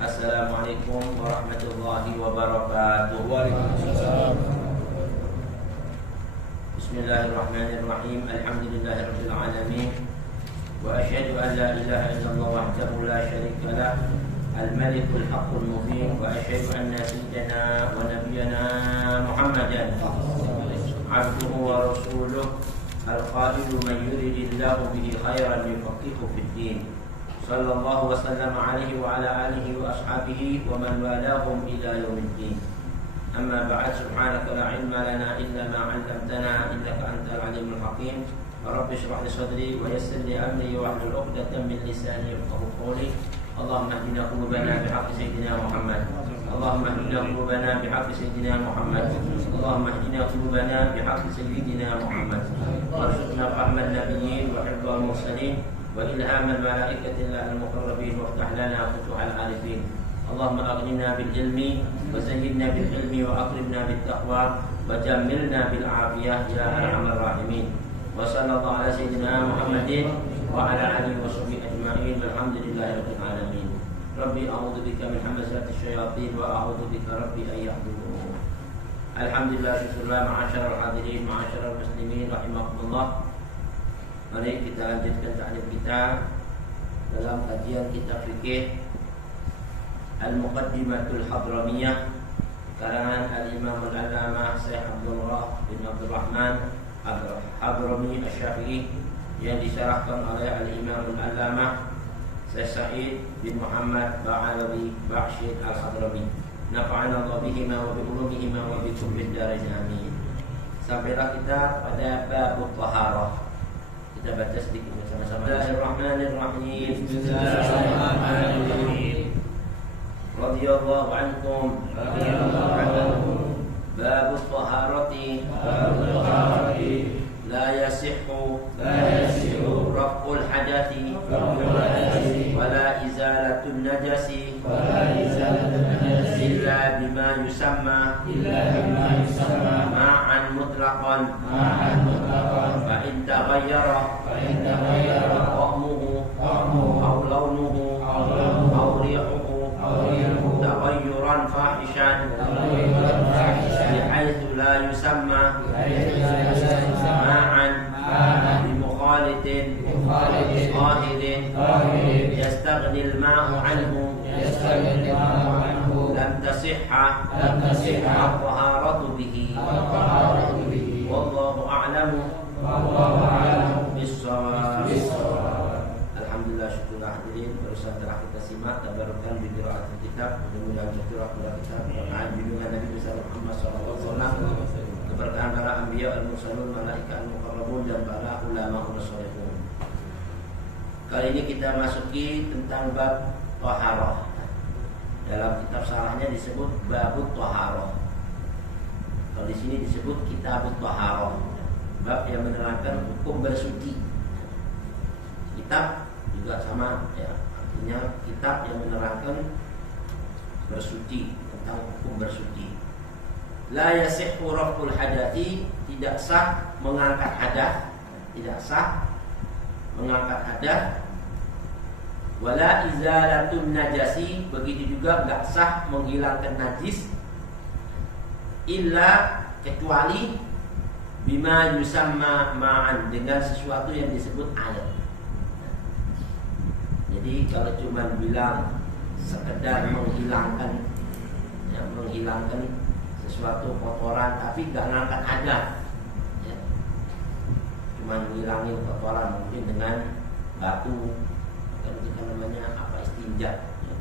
Assalamualaikum warahmatullahi wabarakatuh. Waalaikumsalam. Bismillahirrahmanirrahim. Alhamdulillahirabbil alamin. Wa asyhadu an la ilaha illallah wahdahu la syarika lah. Al-Malikul Haqqul Mubin. Wa asyhadu anna sayyidana wa nabiyyana Muhammadan abduhu wa rasuluh. Al-qailu man yuridillahu bihi khairan yufaqihu fid din. Sallallahu wa sallam alaihi wa ala alihi wa ashabihi wa man walahum ila yaumiddin. Amma ba'd, subhanaka la ilma lana illa ma 'allamtana innaka antal alimul hakim. Rabbi shrah li sadri wa yassir li amri wa hlul 'uqdatam min lisani yafqahu qawli. Allahumma hdina qulubana bihaqqi sayyidina Muhammad. Allahumma hdina qulubana bihaqqi sayyidina Muhammad. Allahumma hdina qulubana bihaqqi sayyidina Muhammad. Warzuqna fahman nabiyyin wa hifdzal mursalin wa ilhamal malaikatillah al-muqarrabin waftah lana futuhal arifin. Allahumma aghnina bil ilmi wa zayyinna bil ilmi wa akrimna bit taqwa wa jammilna bil afiyah ya arhamar rahimin. Wa sallallahu ala sayyidina Muhammadin wa ala alihi wa sahbihi ajma'in. Walhamdulillahirabbil alamin. Rabbi a'udzu bika min hamazati syayatin wa a'udzu bika rabbi an yahdurun. Alhamdulillah, syukurlah ma'asyiral hadirin, ma'asyiral muslimin rahimakumullah. Mari kita lanjutkan ta'lim kita dalam kajian kitab fikih Al-Muqaddimatul Hadramiyah karangan Al-Imam Al-Allamah Syekh Abdullah bin Abdul Rahman Hadrami Asy-Syafi'i yang disyarahkan oleh Al-Imam Al-Allamah Syekh Sa'id bin Muhammad Ba'alawi Ba'syid Al-Hadrami. Nafa'ana Allah bihima wa bi ulumihima wa bi kulli darain amin. Sampailah kita pada bab taharah. Kita baca sedikit bersama-sama. Bismillahirrahmanirrahim. Bismillahirrahmanirrahim. Radhiyallahu ankum. Babut taharati. La yasihhu raf'ul hadathi wala izalatun najasi illa bima yusamma ma'an mutlaqan fa in taghayyara ta'muhu aw launuhu aw rihuhu taghayyuran fahishan bihaythu la yusamma ma'an bimukhalitin zahirin yastaghni al-ma'u anhu lam tasihha at-taharatu bihi wallahu a'lamu bis-shawab. Alhamdulillah, syukurlah hadirin, barusan telah kita simak tabarukan bi qiraatil kitab. Mudah-mudahan syukurlah kepada kita berkahan junjungan Nabi besar Muhammad sallallahu alaihi wasallam, keberkahan para anbiya al-mursalun, malaikat al-muqarrabun dan para ulama as-salihun. Kali ini kita masuki tentang bab taharah. Dalam kitab sarahnya disebut babut taharah. Kalau di sini disebut kitabut taharah, bab yang menerangkan hukum bersuci. Kitab juga sama ya, artinya kitab yang menerangkan bersuci, tentang hukum bersuci. La yasihhu raf'ul hadathi, tidak sah mengangkat hadas, tidak sah mengangkat hadas. Wala izalatun najasi, begitu juga enggak sah menghilangkan najis, illa kecuali bima yusamma ma'an, dengan sesuatu yang disebut air. Jadi kalau cuma bilang sekedar menghilangkan ya, menghilangkan sesuatu kotoran tapi enggak ngangkat hadas ya, cuma menghilangin kotoran mungkin dengan batu, kan kita namanya apa, istinja ya.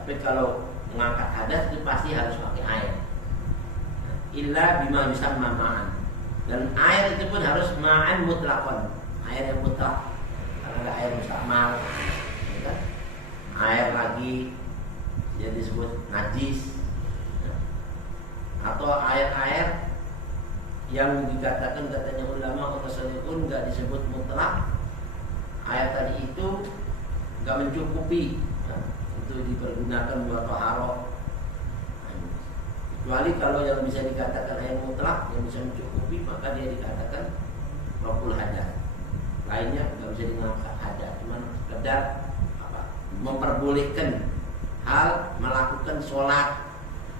Tapi kalau mengangkat hadas itu pasti harus pakai air. Illa bima yusamma ma'an, dan air itu pun harus ma'an mutlaqan, air yang mutlak, karena ada air mustamal ya kan? Air lagi yang disebut hadis atau ayat-ayat yang dikatakan katanya ulama pun nggak disebut mutlak. Ayat tadi itu nggak mencukupi untuk dipergunakan buat taharah. Kecuali kalau yang bisa dikatakan ayat mutlak yang bisa mencukupi, maka dia dikatakan raful hadas. Lainnya nggak bisa mengangkat hadas, cuma sekedar memperbolehkan hal melakukan sholat.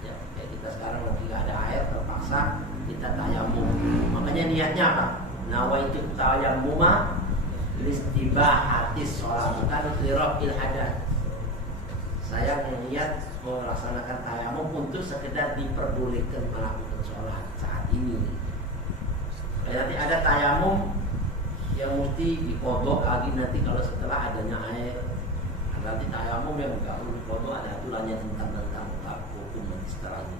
Ya, kayak kita sekarang lagi nggak ada air, terpaksa kita tayamum. Makanya niatnya apa? Nawaitu tayammuma listibahatis sholat, bukan lirafil hadas. Saya niat melaksanakan tayamum untuk sekedar diperbolehkan melakukan sholat saat ini. Nanti ada tayamum yang mesti dikodok lagi nanti kalau setelah adanya air. Nanti tayamum yang nggak perlu dikodok, ada aturannya tentang hukum nanti setelah ini.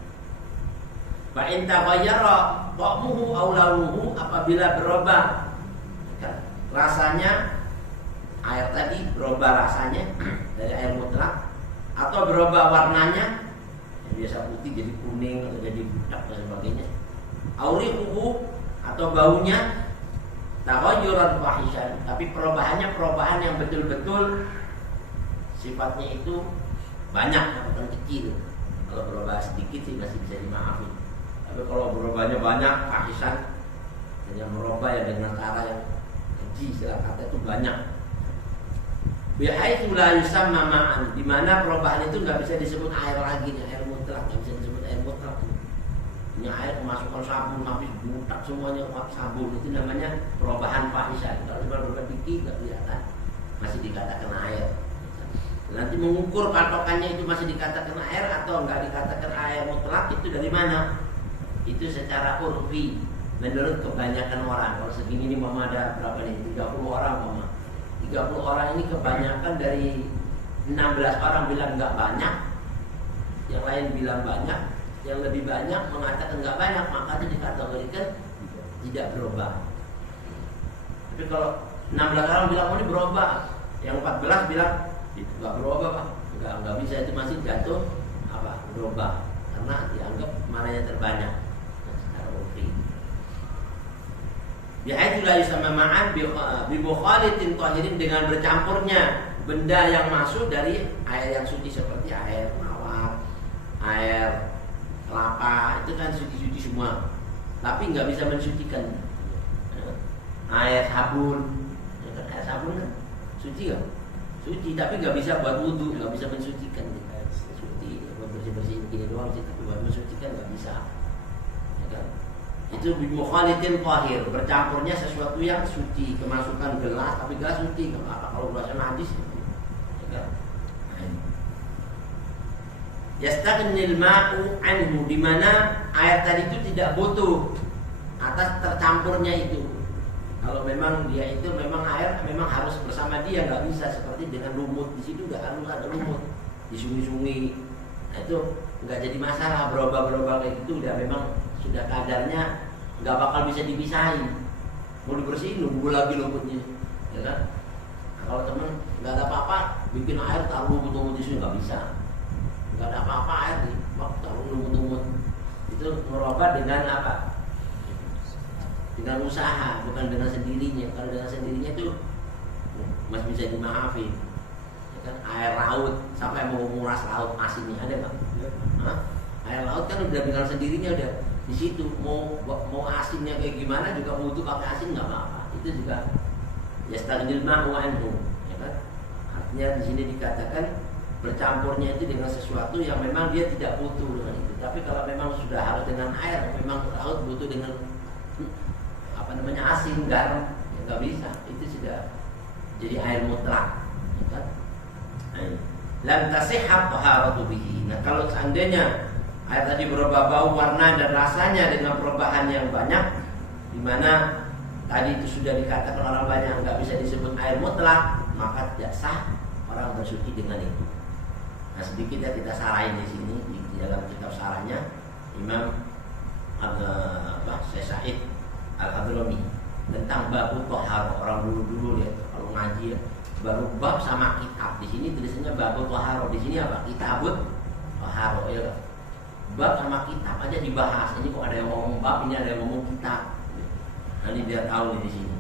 Fa'in taghayyara ta'muhu aw launuhu, apabila berubah rasanya, air tadi berubah rasanya dari air mutlak, atau berubah warnanya yang biasa putih jadi kuning atau jadi budak dan sebagainya, auriquhu atau baunya taghayyuran fahishan, tapi perubahannya perubahan yang betul-betul sifatnya itu banyak bukan kecil. Kalau berubah sedikit sih masih bisa dimaafin, tapi kalau berubahnya banyak fahishan, yang merubah ya dengan cara yang keji, istilah kata itu banyak. Bihaitsu la yusamma ma'an, di mana perubahan itu nggak bisa disebut air lagi, air mutlak, nggak bisa disebut air mutlak. Ini air kemasukan sabun habis butak semuanya sabun, itu namanya perubahan fahisah. Kalau cuma berubah dikit nggak kelihatan, masih dikatakan air. Nanti mengukur patokannya itu masih dikatakan air atau nggak dikatakan air mutlak, itu dari mana? Itu secara urfi, menurut kebanyakan orang. Kalau segini ini mama ada berapa nih? 30 orang mama. 30 orang ini kebanyakan dari 16 orang bilang nggak banyak, yang lain bilang banyak, yang lebih banyak mengatakan nggak banyak, maka itu dikategorikan tidak berubah. Tapi kalau 16 orang bilang oh, ini berubah, yang 14 bilang itu nggak berubah pak, nggak bisa, itu masih jatuh berubah karena dianggap mana yang terbanyak. Yaitu la yusama ma'an bi mukhalitin tahirin, dengan bercampurnya benda yang masuk dari air yang suci seperti air mawar, air kelapa, itu kan suci-suci semua. Tapi nggak bisa mensucikan. Air sabun, air sabun kan suci kan? Suci, tapi nggak bisa buat wudu, nggak bisa mensucikan. Suci buat bersih-bersih gini doang sih, tapi buat mensucikan nggak bisa. Ya kan? Itu bimukhalitin tahir, bercampurnya sesuatu yang suci, kemasukan gelas tapi gelas suci, nggak apa-apa kalau gelasnya najis. Ya, yastaghnil ma'u anhu, di mana air tadi itu tidak butuh atas tercampurnya itu. Kalau memang dia itu memang air memang harus bersama dia, nggak bisa seperti dengan lumut, di situ nggak harus ada lumut di sungai-sungai. Nah, itu nggak jadi masalah, berubah kayak gitu udah memang sudah kadarnya, nggak bakal bisa dipisahin. Mau dibersihin nunggu lagi lumutnya, ya kan? Nah, kalau temen nggak ada apa-apa, bikin air taruh lumut-lumut di sini nggak bisa. Nggak ada apa-apa air nih, taruh lumut-lumut. Itu merubah dengan apa? Dengan usaha, bukan dengan sendirinya. Kalau dengan sendirinya itu masih bisa dimaafin. Ya kan? Air laut, sampai mau nguras laut asinnya ada nggak? Air laut kan udah dengan sendirinya udah di situ, mau asinnya kayak gimana juga butuh pakai asin nggak apa-apa. Itu juga yastaghnil ma'u anhu, ya kan? Artinya di sini dikatakan bercampurnya itu dengan sesuatu yang memang dia tidak butuh dengan itu. Tapi kalau memang sudah harus dengan air, memang laut butuh dengan asin, garam, ya nggak bisa. Itu sudah jadi air mutlak, ya kan? Lam tasihhat taharatu bihi. Nah, kalau seandainya air tadi berubah bau, warna dan rasanya dengan perubahan yang banyak, di mana tadi itu sudah dikatakan orang banyak nggak bisa disebut air mutlak, maka tidak sah orang bersuci dengan itu. Nah, sedikit ya kita sarahin di sini di dalam kitab sarannya Imam Syekh Sa'id Al-Hadrami tentang babu tohar. Orang dulu ya kalau ngaji ya, baru bab sama kitab. Di sini tulisannya babu tohar, di sini apa? Kitabut toharo ya. Bab sama kitab aja dibahas. Ini kok ada yang ngomong bab, ini ada yang ngomong kitab. Nah, ini biar tahu nih di sini.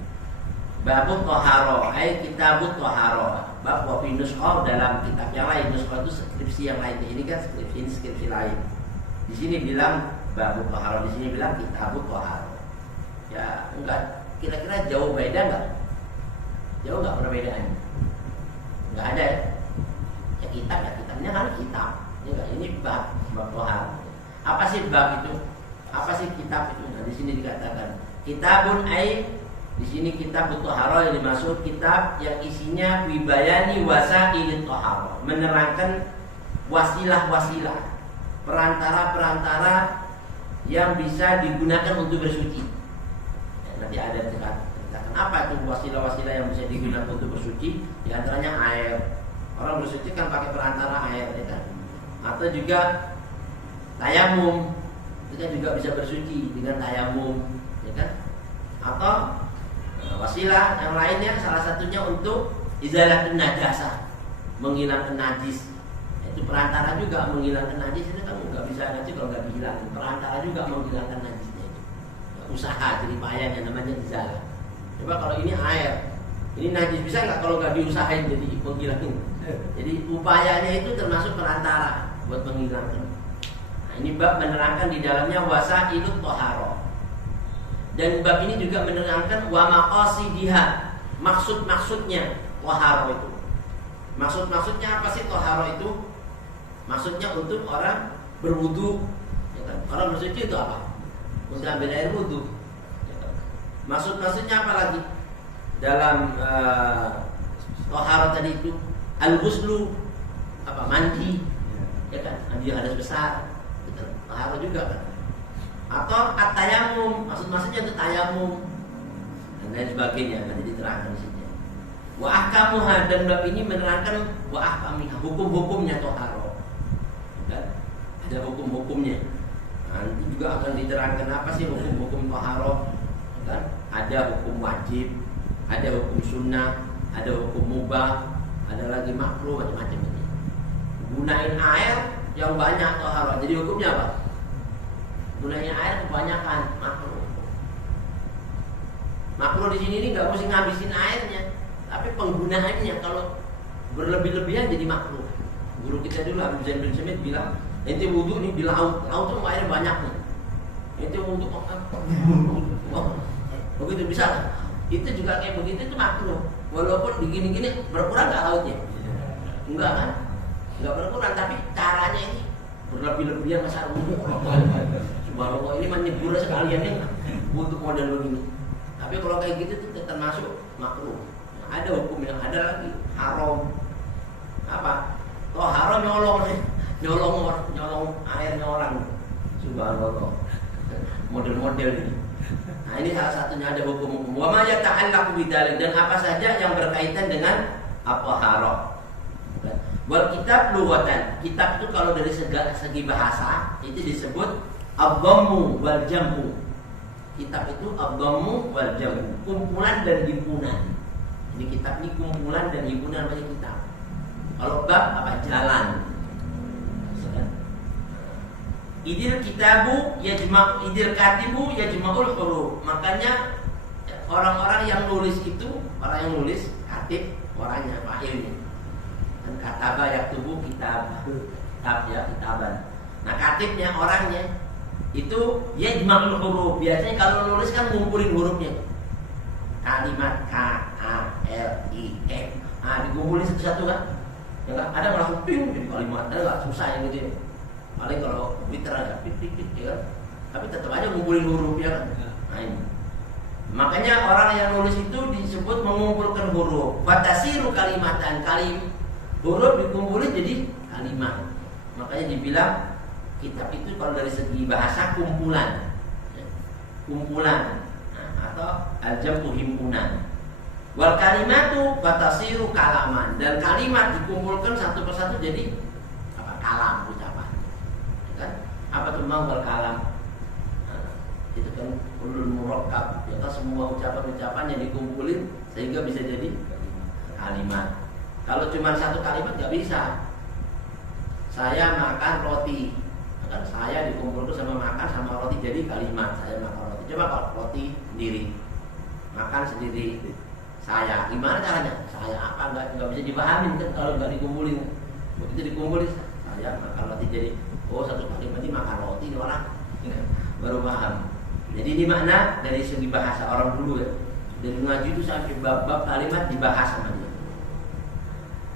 Babut toharo, kitabut toharo. Bab wa fi nuskha dalam kitab yang lain. Nuskha itu skripsi yang lain. Ini kan skripsi lain. Di sini bilang babut toharo, di sini bilang kitabut toharo. Ya enggak, kira-kira jauh beda enggak? Jauh enggak perbedaannya? Enggak ada ya. Ya kitabnya kan kitab. Ya enggak, ini bab toharo. Apa sih bab itu? Apa sih kitab itu? Nah, di sini dikatakan kitabun di sini kitab toharo yang dimaksud kitab yang isinya wibayani wasailit toharo, menerangkan wasilah-wasilah, perantara-perantara yang bisa digunakan untuk bersuci. Ya, nanti ada ceritakan apa itu wasilah-wasilah yang bisa digunakan untuk bersuci. Di antaranya air. Orang bersuci kan pakai perantara air, ya kan? Atau juga tayamum, kita juga bisa bersuci dengan tayamum, ya kan? Atau wasilah yang lainnya salah satunya untuk izalatun najasah, menghilangkan najis. Itu perantara juga menghilangkan najis. Itu kan nggak bisa najis kalau nggak dihilangkan. Perantara juga menghilangkan najisnya itu. Usaha jerih payah yang namanya izalah. Coba kalau ini air, ini najis bisa nggak kalau nggak diusahain jadi menghilangin? Jadi upayanya itu termasuk perantara buat menghilangkan. Nah, ini bab menerangkan di dalamnya wasailut toharo. Dan bab ini juga menerangkan wa maqasidiha, maksud-maksudnya toharo itu. Maksud-maksudnya apa sih toharo itu? Maksudnya untuk orang berwudu, ya kan? Orang bersuci itu apa? Untuk ambil air wudu, ya kan? Maksud-maksudnya apa lagi? Dalam toharo tadi itu al-ghuslu, apa? Mandi, ya kan? Mandi hadas besar, itu toharo juga kan? Atau at-tayamum, maksud-maksudnya itu tayamum dan lain sebagainya, nanti diterangkan di sini. Wa ahkamuha, dan bab ini menerangkan wa ahkamiha, hukum-hukumnya toharo. Kan? Ada hukum-hukumnya. Nanti juga akan diterangkan apa sih hukum-hukum toharo. Kan? Ada hukum wajib, ada hukum sunnah, ada hukum mubah, ada lagi makruh, macam-macam ini. Gunain air yang banyak toharo. Jadi hukumnya apa? Gunanya air kebanyakan makruh. Makruh di sini ini nggak mesti ngabisin airnya, tapi penggunaannya kalau berlebih-lebihan jadi makruh. Guru kita dulu Abu Zain bin Samit bilang, ente wudu nih di laut tuh air banyak nih. Ente wudu begitu bisa kan? Itu juga kayak begitu itu makruh. Walaupun begini-gini berkurang nggak lautnya? Enggak kan? Enggak berkurang, tapi caranya ini berlebih-lebihan masa wudu. Subhanallah, ini menyebur sekalian nih untuk model begini. Tapi kalau kayak gitu itu termasuk makruh. Nah, ada hukum yang ada lagi haram. Apa? Oh haram nyolong airnya orang. Subhanallah. Model-model ini. Nah, ini salah satunya ada hukum-hukum. Wa ma yata'allaqu bidzalik, dan apa saja yang berkaitan dengan apa haram. Wal kitab lughatan. Kitab itu kalau dari segi bahasa itu disebut ad-dhammu wal jam'u. Kitab itu ad-dhammu wal jam'u, kumpulan dan himpunan. Ini kitab ini kumpulan dan himpunan namanya kitab. Kalau bab apa? Jalan. Idil kitabu idil katibu yajma'ul huruf. Makanya orang-orang yang nulis itu, orang yang nulis katib, orangnya fa'ilnya. Dan kataba yaktubu kitab ya, kitaban. Nah, katibnya orangnya itu yajma'ul huruf. Biasanya kalau nulis kan ngumpulin hurufnya. Kalimat K A L I E. Nah, dikumpulin satu-satu kan? Ya kan? Ada langsung ping jadi kalimat. Ada enggak susah yang gitu. Paling kalau Twitter ada pip ya kan? Tapi tetap aja ngumpulin huruf ya kan? Nah, ini. Makanya orang yang nulis itu disebut mengumpulkan huruf. Fatasiru kalimatan, huruf dikumpulin jadi kalimat. Makanya dibilang kitab itu kalau dari segi bahasa kumpulan, nah, atau al-jam'u himpunan. Wal kalimatu fatasiru kalaman, dan kalimat dikumpulkan satu persatu jadi apa? Kalam, ucapan. Ya kan? Apa tuh mau wal kalam? Nah, itu kan ulul murakkab, ya kan? Semua ucapan-ucapan yang dikumpulin sehingga bisa jadi kalimat. Kalau cuma satu kalimat nggak bisa. saya makan roti. Kan saya dikumpulkan sama makan sama roti jadi kalimat saya makan roti. Coba kalau roti sendiri, makan sendiri, saya gimana caranya? Saya apa nggak bisa dipahami kan kalau nggak dikumpulin. Begitu dikumpulin saya makan roti jadi satu kalimat ini makan roti ini orang baru paham. Jadi ini makna dari segi bahasa orang dulu ya. Dari ngaji itu sampai bab-bab kalimat dibahas sama dia.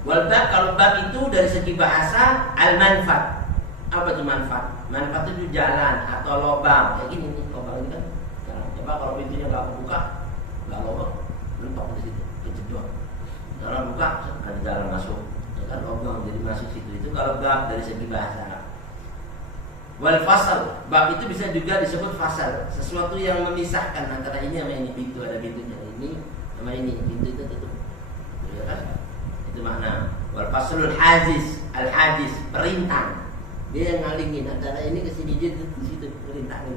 Wal bab, kalau bab itu dari segi bahasa al-manfat. Apa itu manfaat? Manfaat itu jalan atau lubang. Kayak gini nih, lubang ini kan jalan. Coba kalau pintunya nggak buka, nggak lubang, mentok di situ, kejedot. Kalau buka, ada jalan masuk. Ya kan lubang, jadi masuk situ. Itu kalau bab dari segi bahasa. Wal fasal, bab itu bisa juga disebut fasal, sesuatu yang memisahkan antara ini sama ini. Pintu ada pintunya ini sama ini, pintu itu tutup. Ya kan? Itu makna. Wal fasalul haziz, al hadis, perintah. Dia yang ngalingin antara ini ke sini dia di situ perintahnya.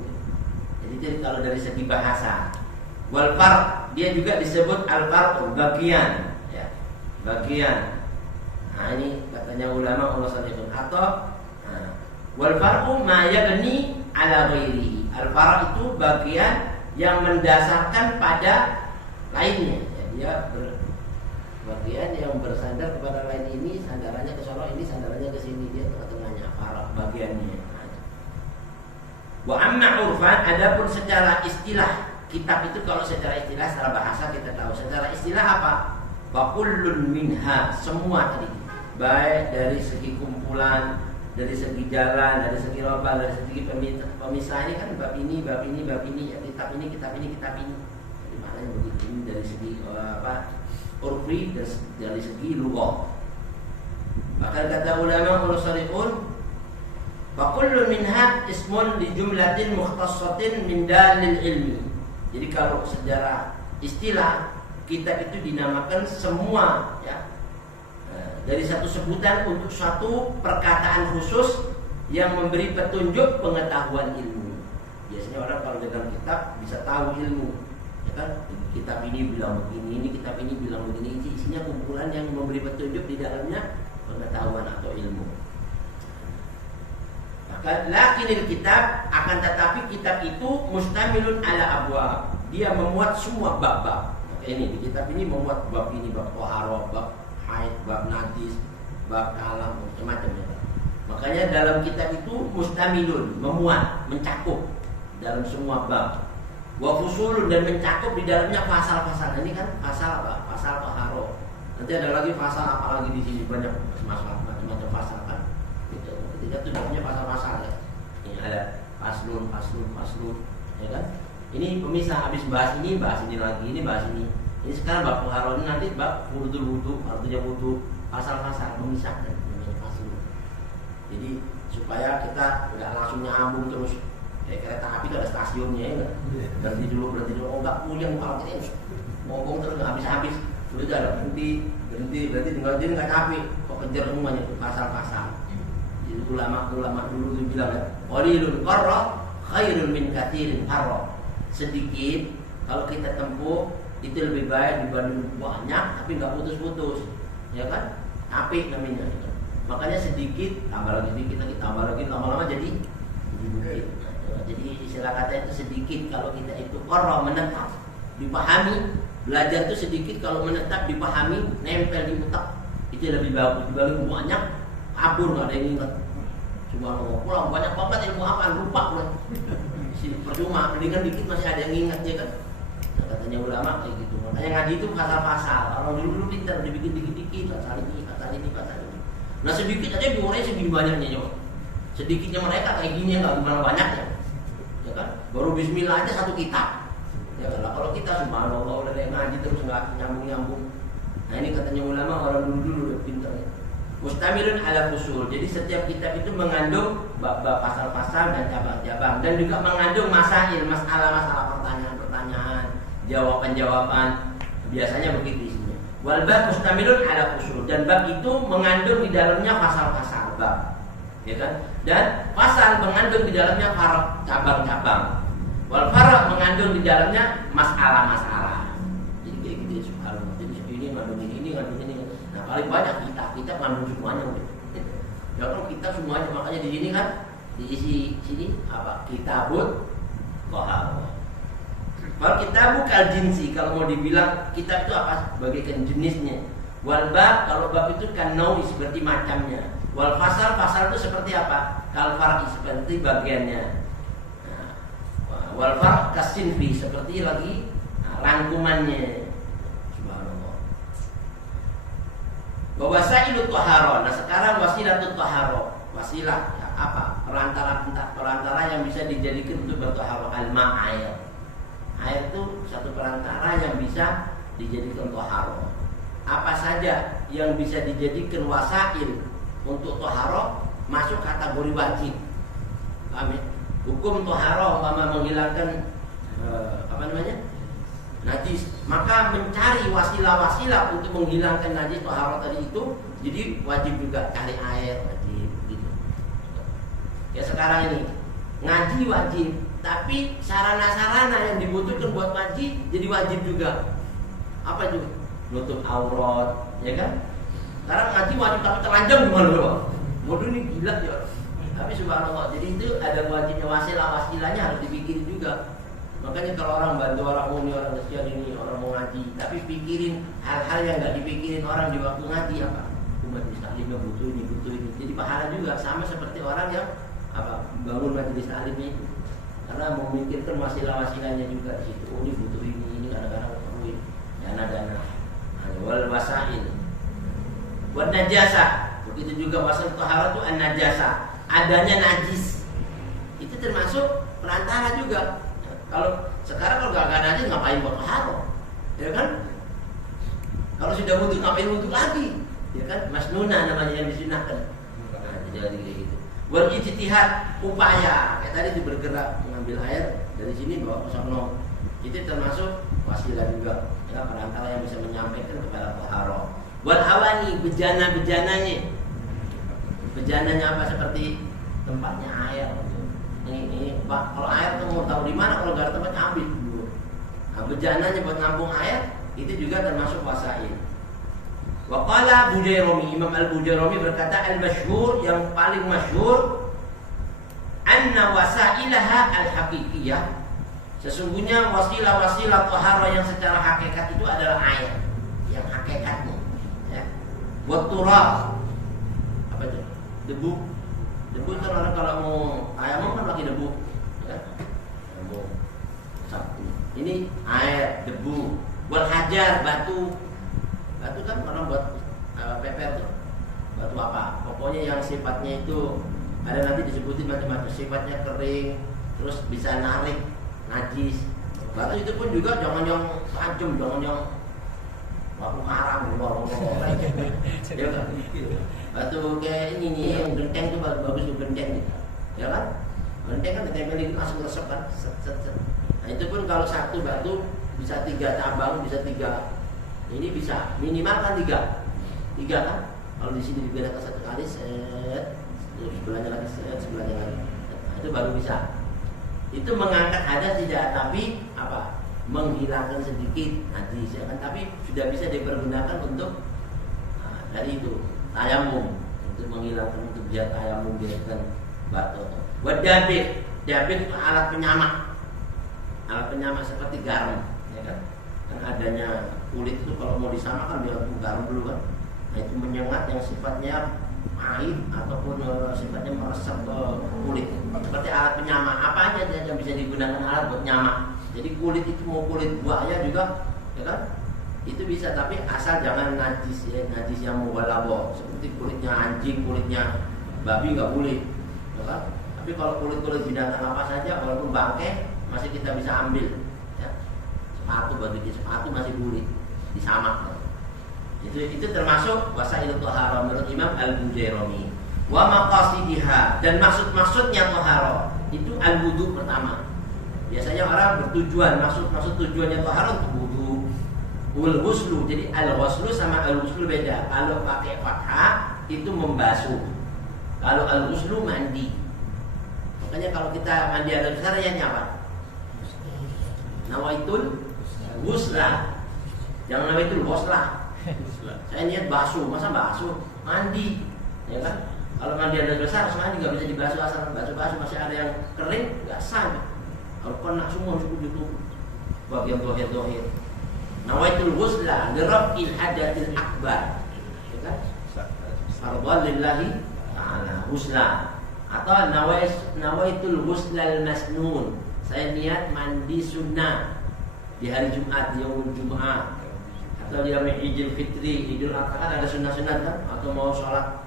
Jadi kalau dari segi bahasa. Wal far, dia juga disebut al farq, bagian, ya. Bagian. Nah, ini katanya ulama Allah sallallahu atau wal farqu ma yabni ala ghairihi. Al farq itu bagian yang mendasarkan pada lainnya. Ya, dia bagian yang bersandar kepada lain ini, sandarannya ke sono, ini sandarannya ke sini, dia tengah-tengahnya farq bagiannya. Wa amma urfan, adapun secara istilah, kitab itu kalau secara istilah secara bahasa kita tahu. Secara istilah apa? Fa kullun minha, semua tadi. Baik dari segi kumpulan, dari segi jalan, dari segi lubang, dari segi pemisah ini kan bab ini, bab ini, bab ini, ya, kitab ini, kitab ini, kitab ini. Jadi maknanya begitu. Ini dari segi urfi dan dari segi lughah. Maka kata ulama mursaliun, fa kullu minha ismun li jumlatin mukhtassatin min dalil ilmi. Jadi kalau secara istilah kitab itu dinamakan semua, ya, dari satu sebutan untuk satu perkataan khusus yang memberi petunjuk pengetahuan ilmu. Biasanya orang kalau dalam kitab bisa tahu ilmu, ya kan? Kitab ini bilang begini, ini kitab ini bilang begini. Isinya kumpulan yang memberi petunjuk di dalamnya pengetahuan atau ilmu. Maka lakinil kitab, akan tetapi kitab itu mustamilun ala abwab. Dia memuat semua bab-bab. Maka ini di kitab ini memuat bab ini, bab taharah, bab haid, bab najis, bab kalam, macam-macam ya. Makanya dalam kitab itu mustamilun, memuat, mencakup dalam semua bab. Wa fusulun, dan mencakup di dalamnya pasal-pasal. Ini kan pasal apa? Pasal taharah. Nanti ada lagi pasal apa lagi di sini, banyak masalah, macam-macam pasal kan. Itu ketika itu dalamnya pasal-pasal ya. Ini ada faslun, ya kan? Ini pemisah, habis bahas ini lagi, ini bahas ini. Ini sekarang bab taharah, ini nanti bab wudu, artinya wudu, pasal-pasal memisahkan namanya faslun. Jadi supaya kita nggak langsung nyambung terus. Kayak kereta api itu ada stasiunnya ya enggak? Berhenti dulu, enggak punya kalau ini ngomong terus nggak habis-habis. Udah ada berhenti, tinggal jadi nggak capek. Kok kejar semuanya itu pasal-pasal. Jadi ulama dulu itu bilang ya, qalilun qarra khairun min katsirin qarra. Sedikit kalau kita tempuh itu lebih baik dibanding banyak tapi nggak putus-putus, ya kan? Apik namanya. Makanya sedikit tambah lagi sedikit lagi tambah lagi lama-lama jadi bukit. Jadi istilah kata itu sedikit kalau kita itu qarra, menetap, dipahami. Belajar itu sedikit kalau menetap, dipahami, nempel di otak. Itu lebih bagus dibanding banyak kabur nggak ada yang ingat. Cuma mau pulang banyak banget ilmu apa lupa lah. Percuma, mendingan dikit masih ada yang ingat ya kan. Nah, katanya ulama kayak gitu. Makanya ngaji itu pasal-pasal. Orang dulu pintar dibikin dikit-dikit, pasal ini. Nah sedikit aja diurainya segini banyaknya ya. Sedikitnya mereka kayak gini nggak gimana banyaknya. Ya kan? Baru bismillah aja satu kitab. Ya kan? Kalau kita subhanallah udah kayak ngaji terus nggak nyambung. Nah ini katanya ulama orang dulu udah pintar ya. Mustamilun ala fusul. Jadi setiap kitab itu mengandung bab-bab, pasal-pasal dan cabang-cabang, dan juga mengandung masail, masalah-masalah, pertanyaan-pertanyaan, jawaban-jawaban. Biasanya begitu isinya. Wal bab mustamilun ala fusul, dan bab itu mengandung di dalamnya pasal-pasal bab. Ya kan? Dan pasal mengandung di dalamnya cabang-cabang. Wal farq mengandung di dalamnya masalah-masalah. Jadi kayak gitu subhanallah. Jadi ini ngandung ini. Nah, paling banyak kita ngandung semuanya. Ya kan kita semuanya, makanya di sini kan diisi sini apa? Kitabut Toharoh. Kalau kitabut kal jinsi, kalau mau dibilang kitab itu apa? Bagaikan jenisnya. Wal bab, kalau bab itu kan naui, seperti macamnya. Wal fasal, fasal itu seperti apa? Kal far'i, seperti bagiannya. Nah, wal far' kasinfi, seperti lagi rangkumannya. Subhanallah. Wa wasailut taharah. Nah, sekarang wasilatut taharah. Wasilah ya, apa? Perantara yang bisa dijadikan untuk bertaharah. Al-ma' air. Air itu satu perantara yang bisa dijadikan taharah. Apa saja yang bisa dijadikan wasail untuk taharah masuk kategori wajib. Paham ya? Hukum taharah umpama menghilangkan najis, maka mencari wasilah-wasilah untuk menghilangkan najis taharah tadi itu jadi wajib juga, cari air wajib gitu. Ya sekarang ini ngaji wajib, tapi sarana-sarana yang dibutuhkan buat ngaji jadi wajib juga. Apa itu? Nutup aurat, ya kan? Sekarang ngaji wajib tapi telanjang gimana bro? Waduh ini gila ya. Tapi subhanallah, jadi itu ada wajibnya, wasilahnya harus dipikirin juga. Makanya kalau orang bantu orang umum, orang kesian ini, orang mau ngaji, tapi pikirin hal-hal yang nggak dipikirin orang di waktu ngaji apa? Umat taklimnya butuh ini. Jadi pahala juga, sama seperti orang yang apa bangun majelis taklimnya itu. Karena memikirkan wasilah-wasilahnya juga di situ. Oh ini butuh ini kadang-kadang perlu dana-dana. Wal wasail, buat najasa, begitu juga wasil taharah itu an-najasa, adanya najis, itu termasuk perantara juga. Kalau sekarang kalau nggak ada najis ngapain buat taharah, ya kan? Kalau sudah wudu ngapain wudu lagi, ya kan? Masnunah namanya yang disunahkan. Nah, jadi gitu. Wal ijtihad, upaya, kayak tadi itu bergerak mengambil air dari sini bawa ke sono, itu termasuk wasilah juga. Ya, perantara yang bisa menyampaikan kepada taharah. Wal awani, bejana-bejananya. Bejananya apa? Seperti tempatnya air. Ini Pak, kalau air tuh mau tahu di mana, kalau nggak ada tempatnya ambil dulu. Nah, bejananya buat nampung air itu juga termasuk wasail. Wa qala Bujairami, Imam Al-Bujairami berkata al-masyhur, yang paling masyhur anna wasailaha al-haqiqiyah. Sesungguhnya wasilah-wasilah taharah yang secara hakikat itu adalah air, yang hakikatnya. Ya. Wa turab, apa itu? Debu. Debu kan orang kalau mau ayam kan pakai debu, ya. Debu. Sabtu. Ini air, debu. Wal hajar, batu. Batu kan orang buat peper tuh. Batu apa? Pokoknya yang sifatnya itu ada nanti disebutin macam-macam. Sifatnya kering, terus bisa narik najis. Batu itu pun juga jangan yang tajam, jangan yang batu karang, ya kan? Batu kayak ini nih, yang genteng tuh bagus tuh genteng, ya kan? Genteng kan ditempelin langsung resep kan, set. Nah itu pun kalau satu batu bisa 3 cabang, bisa 3. Ini bisa minimal kan 3 kan? Kalau di sini dibedakan 1 kali, set, terus sebelahnya lagi, set, sebelahnya lagi. Nah, itu baru bisa. Itu mengangkat hadas tidak, tapi apa? Menghilangkan sedikit najis, ya kan? Tapi sudah bisa dipergunakan untuk dari itu tayamum, untuk menghilangkan, untuk biar tayamum biarkan batu. Buat dabik itu alat penyama seperti garam, ya kan? Kan adanya kulit itu kalau mau disamakan biar garam dulu kan. Nah itu menyengat yang sifatnya air ataupun sifatnya meresap ke kulit, seperti alat penyama. Apa aja yang bisa digunakan alat buat nyama. Jadi kulit itu mau kulit buaya juga, ya kan? Itu bisa, tapi asal jangan najis, ya, najis yang mughalladhah, seperti kulitnya anjing, kulitnya babi nggak boleh, ya kan? Tapi kalau kulit binatang apa saja, walaupun bangkai masih kita bisa ambil, ya. Sepatu masih boleh disamak. Itu termasuk wasailut taharah menurut Imam Al-Bujairami. Wa maqasidiha, dan maksud-maksudnya taharah itu al-wudu pertama. Biasanya orang bertujuan, maksud tujuannya taharah untuk wudu. Wal ghuslu, jadi al-ghuslu sama al-ghuslu beda. Kalau pakai fathah itu membasuh. Kalau al-ghuslu mandi. Makanya kalau kita mandi ada syariatnya apa? Nawaitul ghusla. Jangan nawaitul ghusla. Saya niat basuh, masa basuh? Mandi, ya kan? Kalau mandi hadas besar, semuanya nggak bisa dibasuh, asal basuh masih ada yang kering, nggak sah. Kalau kena semua cukup itu bagian dohir. Nawaitul ghusla liraf'il hadatil akbar, ya kan? Fardhan lillahi ta'ala ghusla. Atau nawaitul ghuslal masnun. Saya niat mandi sunnah di hari Jumat, di yaumul Jumat. Atau di hari Idul Fitri, Idul Adha kan ada sunnah-sunnah kan? Atau mau sholat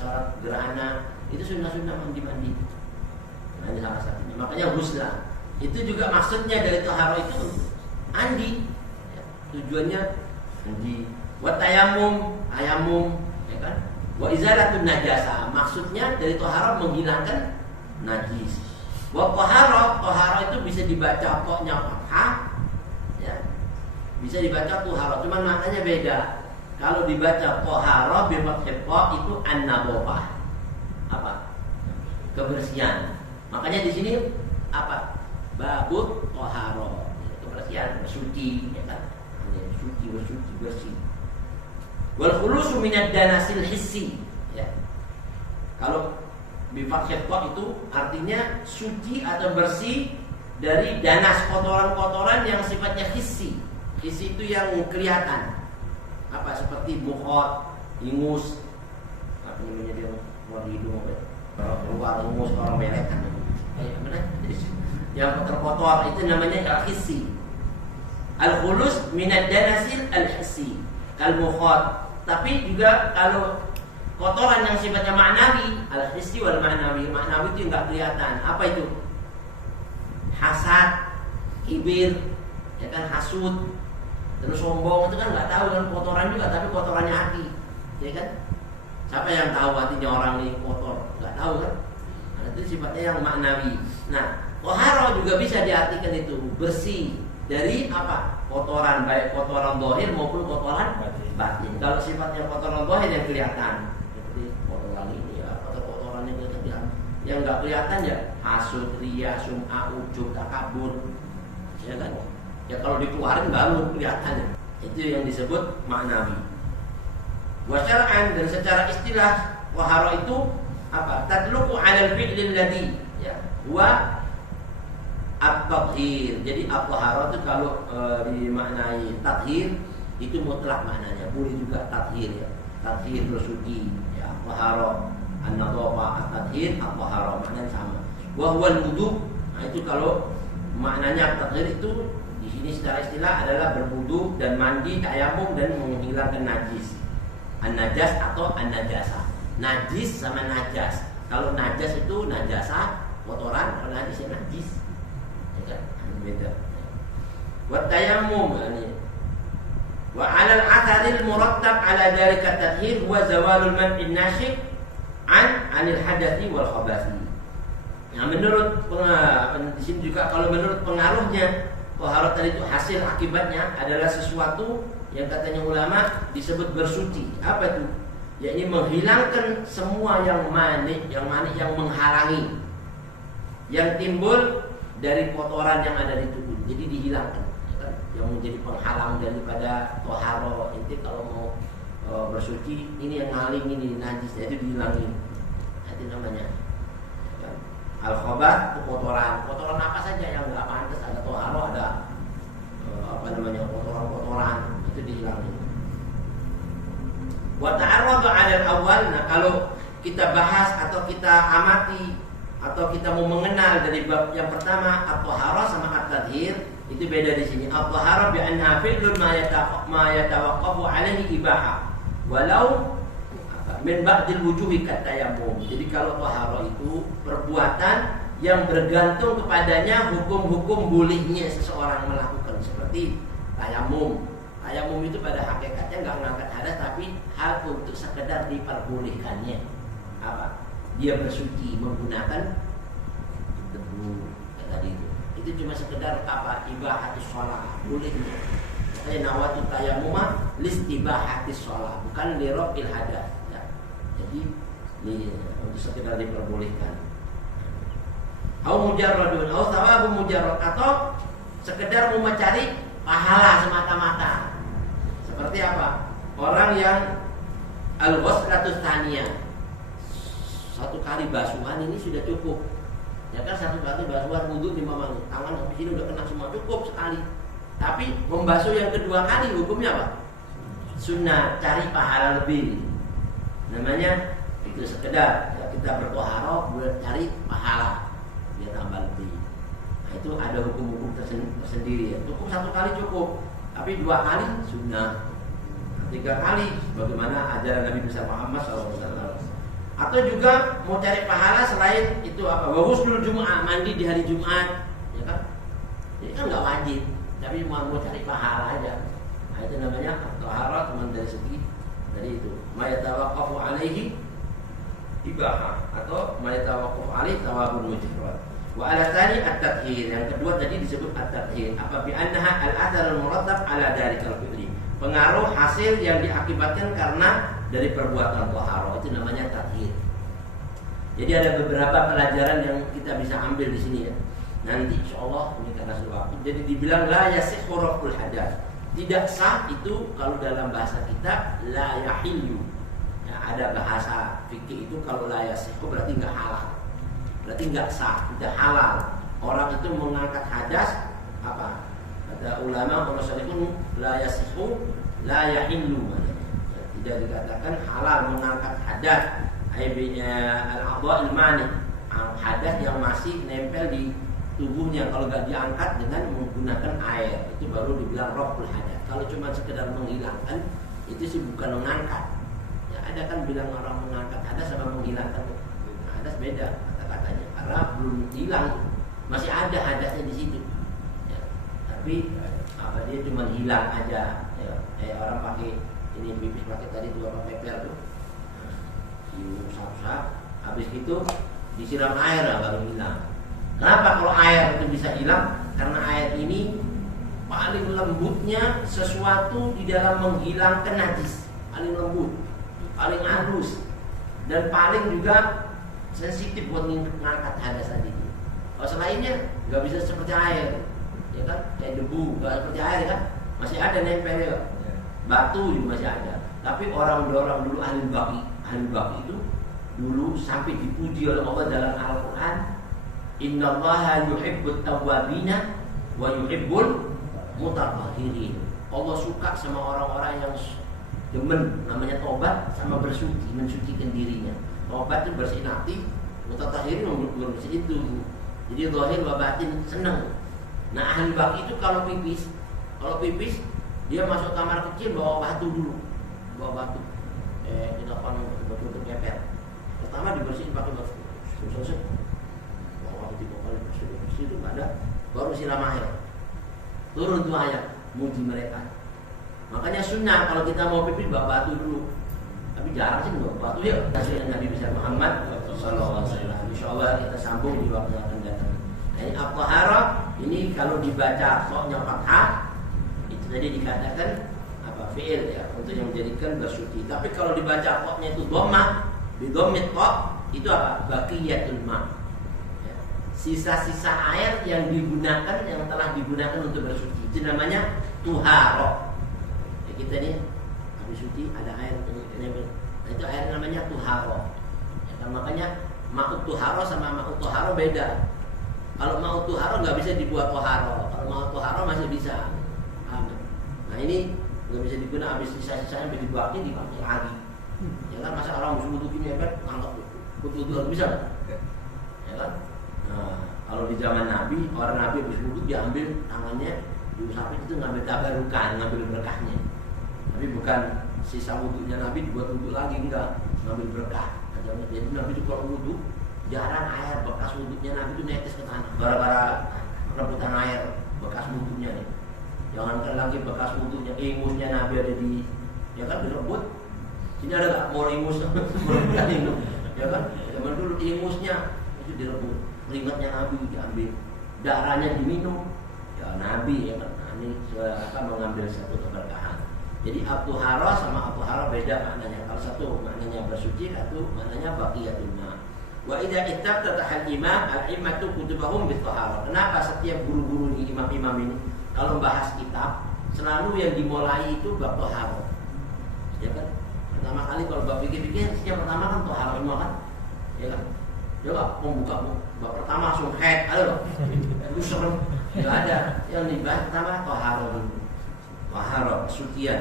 sholat gerhana, itu sunnah-sunnah mandi. Nah, ini salah satunya. Makanya ghusla. Itu juga maksudnya dari toharo itu mandi. Ya, tujuannya mandi. Wa tayammum, ya kan? Wa izalatun najasa. Maksudnya dari toharo menghilangkan najis. Wa toharo itu bisa dibaca koknya fathah, ya. Bisa dibaca toharo, cuman maknanya beda. Kalau dibaca toharo bifathil ta itu an-nadhafah. Apa? Kebersihan. Makanya di sini apa? Babut toharo, kebersihan, bersuci, ya kan? Suci, bersih. Wal khulusu minad danasil hissi, ya. Kalau bifathil ta itu artinya suci atau bersih dari danas, kotoran-kotoran yang sifatnya hissi. Hissi itu yang kelihatan. Apa seperti bukhot, ingus, apa namanya dia keluar di hidung, keluar ingus, orang belek kan, yang terkotor itu namanya al-hissi. Al-khulus minad danasil al-hissi, kal bukhot. Tapi juga kalau kotoran yang sifatnya ma'nawi, al-hissi wal ma'nawi itu enggak kelihatan. Apa itu? Hasad, kibir, ya kan, hasud. Terus sombong itu kan nggak tahu kan, kotoran juga, tapi kotorannya hati, ya kan? Siapa yang tahu hatinya orang ini kotor? Nggak tahu kan? Nah, itu sifatnya yang maknawi. Nah, toharo juga bisa diartikan itu bersih dari apa? Kotoran, baik kotoran zahir maupun kotoran batin. Kalau sifatnya kotoran zahir yang kelihatan, seperti kotoran ini ya, kotoran yang kelihatan. Yang nggak kelihatan ya hasud, riya, sum'ah, ujub, takabur, ya kan? Ya kalau dikeluarin baru kelihatan. Itu yang disebut maknawi. Wa syar'an, dan secara istilah toharo itu apa? Tadluqu 'alal fi'lil ladzi, ya, wa at-tathhir. Jadi at-toharo itu kalau dimaknai tathhir itu mutlak maknanya. Boleh juga tathhir, ya. Tathhir bersuci, ya. Toharo, an-nadhafah, at-tathhir, at-toharo maknanya sama. Wa huwal wudu. Nah, itu kalau maknanya tathhir itu ini secara istilah adalah berwudu dan mandi, tayammum dan menghilangkan najis. An-najas atau an-najasa. Najis sama najas. Kalau najas itu najasa, kotoran, kalau najis ya najis. Ya kan? Beda. Wa tayammum ini. Wa 'ala al-'atharil murattab 'ala dzalika tathhir huwa zawalul man'in nasyib 'anil hadathi wal khabathi. Nah, menurut di sini juga kalau menurut pengaruhnya toharo tadi itu hasil akibatnya adalah sesuatu yang katanya ulama disebut bersuci. Apa itu? Yakni menghilangkan semua yang manik yang menghalangi, yang timbul dari kotoran yang ada di tubuh. Jadi dihilangkan, ya kan? Yang menjadi penghalang daripada toharo. Inti kalau mau bersuci, ini yang ngaling, ini najis, itu dihilangin. Itu namanya. Al-khabath itu kotoran apa saja yang nggak pantas, ada toharo, ada kotoran itu dihilangin. Wa ta'arradu 'ala al-awwal. Nah, kalau kita bahas atau kita amati atau kita mau mengenal dari bab yang pertama at-tahara sama at-tadhhir, itu beda di sini. At-tahara bi anna fi'lun ma yatawaqqafu 'alaihi ibahah walau min ba'dil wujuhi katayammum. Jadi kalau tahara itu perbuatan yang bergantung kepadanya hukum-hukum bolehnya seseorang melakukan, seperti tayammum. Tayammum itu pada hakikatnya enggak mengangkat hadas, tapi hal untuk sekedar diperbolehkannya. Apa? Dia bersuci menggunakan debu tadi itu. Itu cuma sekedar apa? Ibahatus shalah, bolehnya. Makanya nawatu tayammum listibahatis shalah, bukan lirafil hadas. Jadi ini untuk sekedar diperbolehkan. Au mujarradun, au thawabun mujarrad, atau sekedar mau mencari pahala semata-mata. Seperti apa? Orang yang al-ghuslatus tsaniyah, satu kali basuhan ini sudah cukup. Ya kan, satu kali basuhan wudhu 5 menit, tangan sampai sini udah kena semua, cukup sekali. Tapi membasuh yang kedua kali hukumnya apa? Sunnah, cari pahala lebih. Namanya itu sekedar ya, kita bertoharoh buat cari pahala biar tambah lebih. Nah itu ada hukum-hukum tersendiri ya. Cukup satu kali cukup, tapi 2 kali sunnah, 3 kali bagaimana ajaran Nabi besar Muhammad SAW. Atau juga mau cari pahala selain itu apa? Ghusl Jum'ah, mandi di hari Jumat, ya kan? Ini kan nggak wajib, tapi mau cari pahala aja. Nah itu namanya taharah, teman dari segi dari itu. Ma yatawaqqafu alaihi ibahah atau ma yatawaqqafu alaihi thawabun mujarrad. Wa ala tsani at-tathhir. Yang kedua tadi disebut at-tathhir. Apa bi annaha al-athar al-murattab ala dzalikal fi'li. Pengaruh hasil yang diakibatkan karena dari perbuatan taharah, itu namanya tathhir. Jadi ada beberapa pelajaran yang kita bisa ambil di sini ya. Nanti insyaallah ini karena sudah waktu. Jadi dibilang la yasihhu raf'ul hadath. Tidak sah itu kalau dalam bahasa kita la yahillu. Ya, ada bahasa fikih itu kalau la yasihhu berarti enggak halal. Berarti enggak sah, tidak halal. Orang itu mengangkat hadas apa? Kata ulama salafun la yasihhu la yahillu. Tidak dikatakan halal mengangkat hadas. Aibnya al-a'dha' al-mani. Hadas yang masih nempel di tubuhnya kalau nggak diangkat dengan menggunakan air, itu baru dibilang raf'ul hadath. Kalau cuma sekedar menghilangkan, itu sih bukan mengangkat. Ya ada kan bilang orang mengangkat hadas sama menghilangkan. Nah, hadas beda kata-katanya karena belum hilang, masih ada hadasnya di situ. Ya, tapi apa dia cuma hilang aja. Ya, orang pakai ini pipis pakai tadi tuh apa pepper tuh, diusap-usap, habis itu disiram air baru hilang. Kenapa kalau air itu bisa hilang? Karena air ini paling lembutnya sesuatu di dalam menghilangkan najis. Paling lembut, paling halus, dan paling juga sensitif buat mengangkat hadas tadi. Kalau selainnya nggak bisa seperti air, ya kan? Kayak debu, nggak seperti air kan? Masih ada nempel ya. Batu juga masih ada. Tapi orang-orang dulu ahli baki itu dulu sampai dipuji oleh Allah dalam Al-Quran. Innallaha yuhibbut tawwabina wa yuhibbul mutatahhirin. Allah suka sama orang-orang yang demen namanya tobat sama bersuci, mensucikan dirinya. Tobat itu bersihin hati, mutatahhirin membersih itu. Jadi zahir wa batin senang. Nah ahli baki itu kalau pipis dia masuk kamar kecil bawa batu dulu, bawa batu. Kita kan bentuk kepet. Pertama dibersihin pakai batu. Selesai. Itu ada baru siram air, turun tuh ayat muji mereka. Makanya sunnah kalau kita mau pipis bawa batu dulu, tapi jarang sih bawa batu ya. Hasil Nabi besar Muhammad SAW. Insyaallah kita sambung di waktu yang akan datang. Nah, ini at-taharah ini kalau dibaca soknya fathah itu tadi dikatakan apa fi'il ya untuk yang menjadikan bersuci. Tapi kalau dibaca soknya itu dhammah, bi dhammit ta itu apa? Baqiyatul ma'. Sisa-sisa air yang digunakan, yang telah digunakan untuk bersuci, itu namanya tuharoh. Ya, kita nih habis suci ada air, nah, itu air namanya tuharoh. Ya, kan, makanya ma'ut tuharoh sama ma'ut tuharoh beda. Kalau ma'ut tuharoh nggak bisa dibuat tuharoh, kalau ma'ut tuharoh masih bisa. Nah ini nggak bisa digunakan, habis sisa-sisanya dibuatnya dipakai lagi. Ya kan masa orang musuh gini ya kan, angkat betul-betul bisa nggak? Ya kan? Nah, kalau di zaman Nabi, orang Nabi habis wudhu dia ambil tangannya diusapin itu ngambil tabarukan, ngambil berkahnya. Tapi bukan sisa wudhunya Nabi dibuat wudhu lagi, enggak, ngambil berkah. Jadi Nabi itu kalau wudhu jarang air bekas wudhunya Nabi itu netes ke tanah. Gara-gara rebutan air bekas wudhunya nih. Jangankan lagi bekas wudhunya, ingusnya Nabi ada di, ya kan direbut. Sini ada nggak mau ingus, merebutkan ingus, ya kan? Zaman dulu ingusnya itu direbut. Keringatnya Nabi diambil, darahnya diminum, ya Nabi ya kan, ini akan mengambil satu keberkahan. Jadi at-tuharah sama at-tuharah beda maknanya. Kalau satu maknanya bersuci, satu maknanya baqiyatul ma'. Wa idza ittaqata al-imam al-immatu kutubahum bit-taharah. Kenapa setiap guru-guru di imam-imam ini kalau bahas kitab selalu yang dimulai itu bab taharah. Ya kan? Pertama kali kalau bab fikih yang pertama kan taharah semua kan. ya kan? Dia nggak membuka bab pertama langsung head, ada loh. Itu serem, nggak ada. Yang dibahas pertama toharo dulu, toharo kesucian.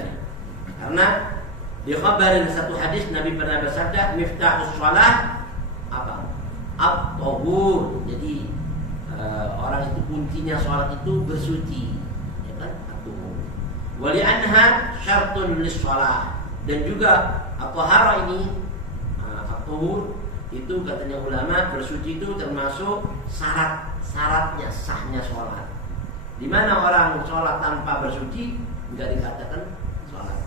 Karena dikhabarin satu hadis Nabi pernah bersabda, miftahus shalah apa? At-tahur. Jadi orang itu kuncinya sholat itu bersuci, ya kan? At-tahur. Wali anha syartun lis shalah. Dan juga at-tahara ini at-tahur itu katanya ulama bersuci itu termasuk syaratnya sahnya sholat. Di mana orang sholat tanpa bersuci enggak dikatakan sholat.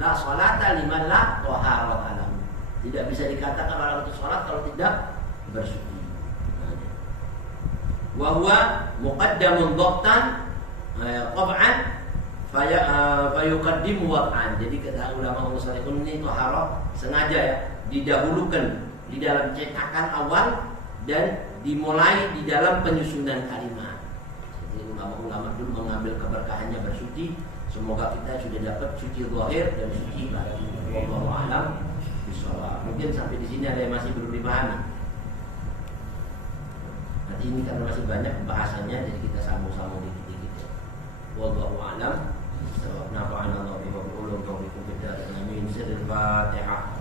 La sholata liman la taharata lahu. Tidak bisa dikatakan orang itu sholat kalau tidak bersuci. Wa huwa muqaddamun dhabtan qab'an fayuqaddimu wad'an. Jadi kata ulama musalihun ini taharah sengaja ya didahulukan di dalam cetakan awal dan dimulai di dalam penyusunan kalimat. Jadi ulama-ulama dulu mengambil keberkahannya bersuci. Semoga kita sudah dapat suci zahir dan suci batin. Wallahu a'lam bishawab. Mungkin sampai di sini ada yang masih belum dipahami. Nanti ini karena masih banyak bahasannya, jadi kita sambung-sambung dikit-dikit. Wallahu a'lam. Nafa'ana Allah bi ulum taufiq kita dengan min sirril Fatihah.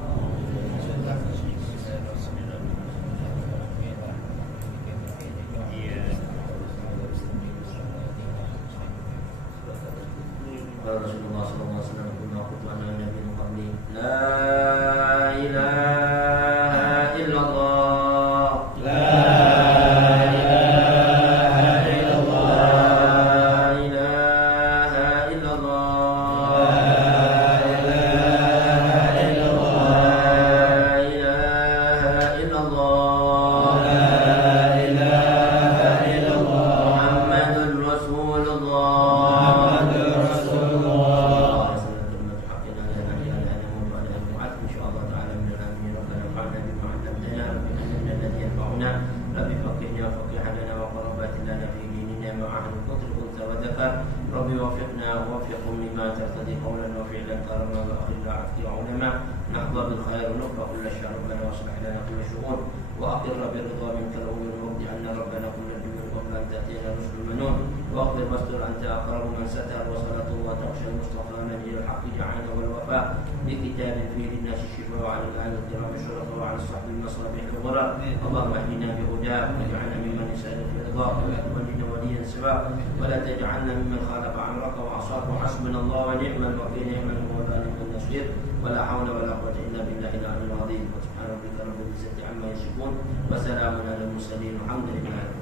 Rasulullah sallallahu alaihi wasallam pernah khutbahnya Nabi Muhammad la ilaha illallah la ilaha illallah la ilaha illallah la ilaha illallah la ilaha illallah la ilaha illallah Muhammadur Rasulullah ربي وفقنا ووفقهم لما ترتضي قولا وفعلا كرما واخرنا عتق علما نحظى بالخير ونكفى كل الشر ربنا واصلح لنا كل شؤون واقر بالرضا منك الامور وارض عنا ربنا كل الجميل قبل ان تاتينا رسل المنون واغفر واستر انت اقرب من ستر وصلاه الله تخشى المصطفى من الى الحق جعلنا والوفاء بكتاب فيه للناس الشفاء وعلى الال الكرام الشرفاء وعلى الصحب المصابيح الغرر اللهم اهدنا بهداك واجعلنا ممن يسال في رضاك ولا تولنا وليا سواك ولا تجعلنا ممن خالف امرك وعصاك وحسبنا الله ونعم الوكيل نعم المولى نعم النصير ولا حول ولا قوه الا بالله العلي العظيم سبحان ربك رب العزه عما يصفون وسلام على المرسلين والحمد لله.